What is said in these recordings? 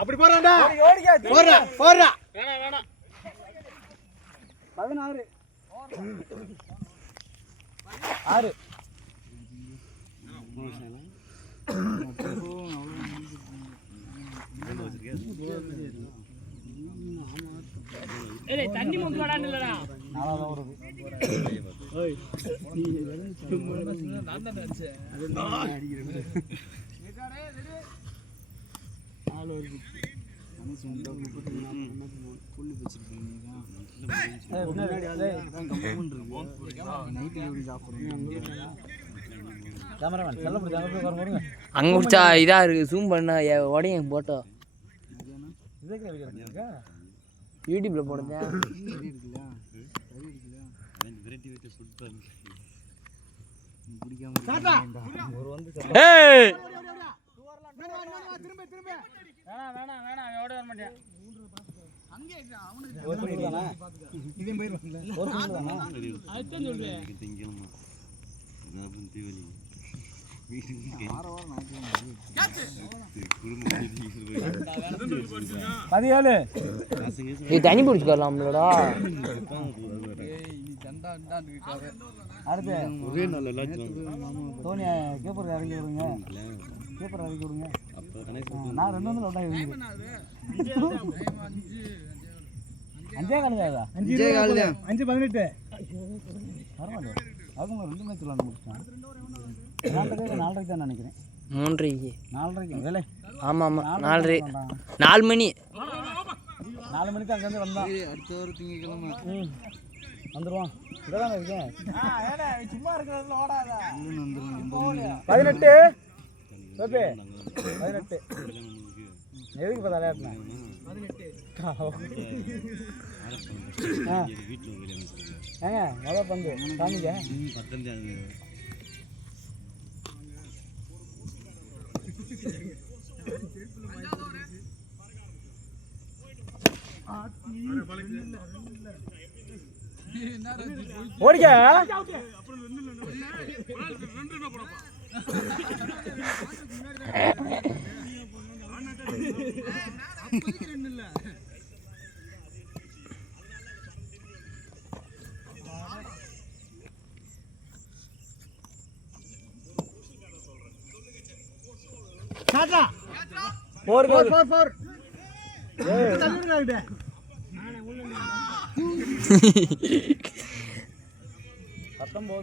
அப்படி போறான்டா. போறா போறா. வேணாம் வேணாம். 16 6 ஏய் தண்ணி மொந்து வாடான்னுலடா. நாலாவது வருது. ஓய் நீ நான் தான் நினைச்சேன். அது அடிக்கிறேன். ஏகாடே ரெடி. ஆளு வருது. நம்ம சொந்த 34 புள்ளி வச்சிருக்கீங்க. ஏய் முன்னாடி டேய் அதான் கம்பவுண்ட் இருக்கு. நைட் எப்படி சாப்பிடுறீங்க? கேமராமேன் செல்ல புடி அங்க போய் வரணும். அங்க புடிச்சா இதா இருக்கு ஜூம் பண்ணா உடையும் போட்டோ. இதுக்கு எடுக்கறீங்க. யூடியூப்ல போடுங்க. சரி இருக்குல. சரி இருக்குல. அந்த வெரைட்டி வெரைட்டி ஃபுட் பண்ணு. நீ குடிக்காம சாட்டா ஒரு வந்து ஏய் திரும்ப திரும்ப வேணாம் வேணாம் ஓட வர மாட்டேன். அங்கே அவனுக்கு ஒரு போய் தானா இதே போய் வரல. ஒரு போய் தானா அதுதான் சொல்றேன். திங்கமா நான் புந்தி வலி வார வாரம் நாக்கு கேட்ச் குடும்ப 17 நீ தண்ணி பிடிச்சுக்கலாம்லடா. அடுத்து ஒரே நல்ல லாட்ச் தோனி கீப்பர் இறங்கி விடுங்க. கீப்பர் இறங்கி விடுங்க. நான் 2 வந்து லவுட் ஆகி அஞ்சே காலுதா 5-18 பரவாயில்ல. அவங்க 2 மேட்ச் விளையாண்டு முடிச்சான். 4:30 தான் நினைக்கிறேன். 3:30 வேலை. ஆமா ஆமா 4 மணி 4 மணிக்கு அங்க இருந்து வந்தான். அடுத்த வாரம் திங்கக்கிழமை வந்துருவான். இதெல்லாம் இருக்கேன். சும்மா இருக்கிறதுல ஓடாத. 18 ஓகே 18 எதுக்கு பா விளையாடுனா 18 ஏங்க முதல் பந்து காமிங்க. ஓடிக்க சாட்டா 4 ஏய் தள்ளிடுங்க. 19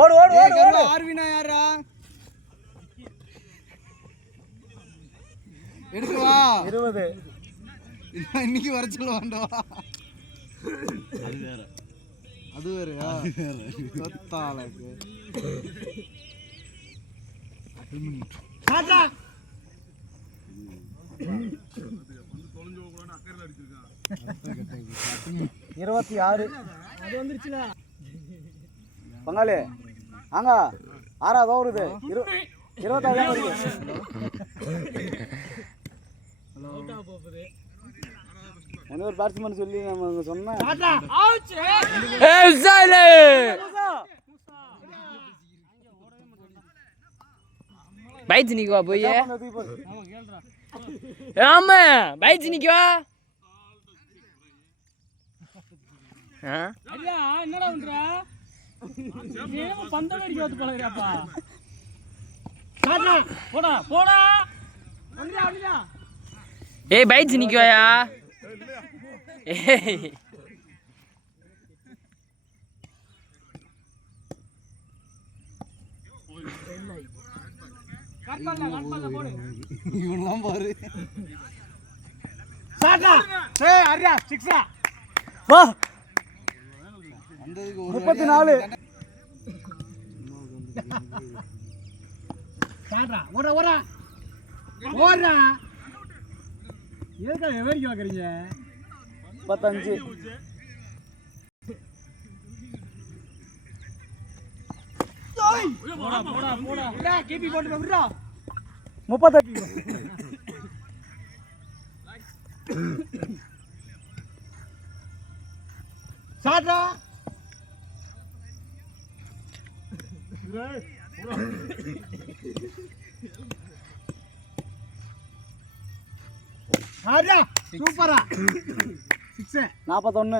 ஓடு ஓடு ஓடு ஆர்வினா யாரா எடுத்து வா 20 இன்னைக்கு வர சொல்லுவாண்டா. அது வேறயா சொத்தாலக்கு சாட்டா 26 அது வந்துருச்சுல பங்காளி ஆங்க 6வது ஓவருது 26 வருது. அவுட் ஆ போகுது. ஒரு பேட்ஸ்மேன் சொல்லி நம்ம சொன்னா பைச் நிக்குவா போய். ஆமா பைச் நிக்குவா. என்னடா பண்ற பந்தம் அடிக்க வந்து பழகுறாப்பா. போடா போடா ஏய் பைச் நிக்குவாயா. ஏய் இவன்லாம் பாரு சாட்டா ஏய் அரியா 6 வா வந்ததுக்கு 34 சாட்டா ஓட ஓட ஓடுறா. எதுக்கு வேடிக்கை பார்க்குறீங்க? 35 போடா போடா போடா விடா கேபி போட்டு விடா 38 சாட்ரா சூப்பரா 41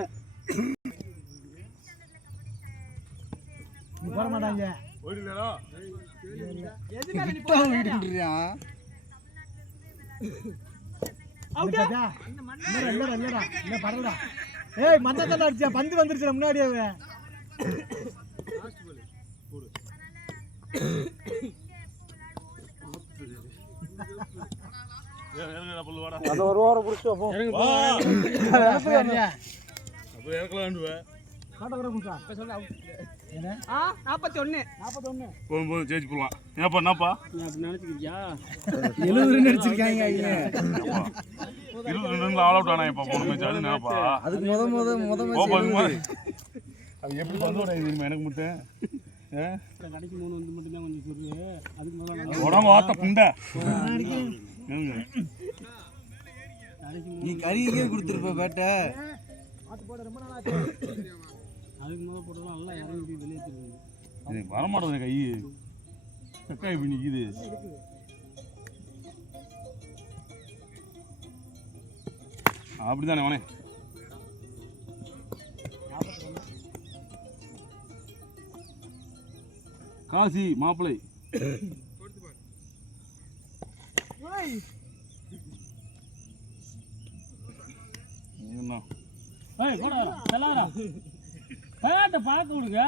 வர மாட்டாங்க ஓடிடலடா எதுக்கு ஓடிடுறியா அவுட் இந்த மண்ண இல்லடா இல்ல பரலடா ஏய் மண்ணதல அடிச்சா பந்து வந்துருச்சு முன்னாடியே லாஸ்ட் பால் போடு ஏறங்கடா புள்ள வாடா அந்த ஒரு ஓவர புடிச்சு போ அப்ப இறக்கலாம்டுவே காட்ட வர குண்டா இப்ப சொல்ல என்ன 41 போய் சேஞ்ச் பண்ணலாம் என்னப்பா நீ அப்படி நினைச்சிக்கிறியா 70 நினைச்சிருக்காங்க ஐயா 22 ரன்ல ஆல் அவுட் ஆனா இப்ப போன மேட்ச் அது என்னப்பா அதுக்கு முத மேட்ச் அது எப்படி பந்தோட இது எனக்கு மட்டும் கடைக்கு 3 வந்து மட்டும் தான் கொஞ்சம் சொல்லு அதுக்கு முதல்ல உடம்பு வாட்ட புண்டை நீ கறியே கொடுத்துருப்ப பேட்டை ஆத்து போட ரொம்ப நாள் ஆச்சு அதுக்கு முதல்ல போட்டதும் நல்லா இறங்கி வெளியே தெரியுது வர மாட்டேங்குது கை கக்காய் இப்படி நிற்கிது அப்படித்தானே அவனே காசி மாப்பிள்ளை என்ன பார்க்க விடுங்க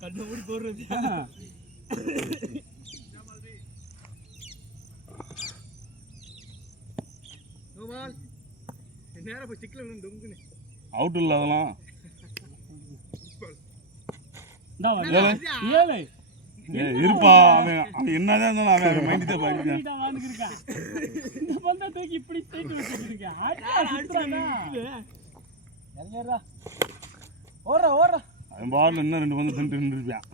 கண்ணு மூடி போடுறது அவுட் இல்ல அதெல்லாம் இருப்பா அவன் என்னதான் இருந்தாலும் அவன் மைண்ட் தான் பாருங்க இப்படி அவன் பாடல இன்னும் 2 பந்து தின்ட்டு இருந்திருப்பான்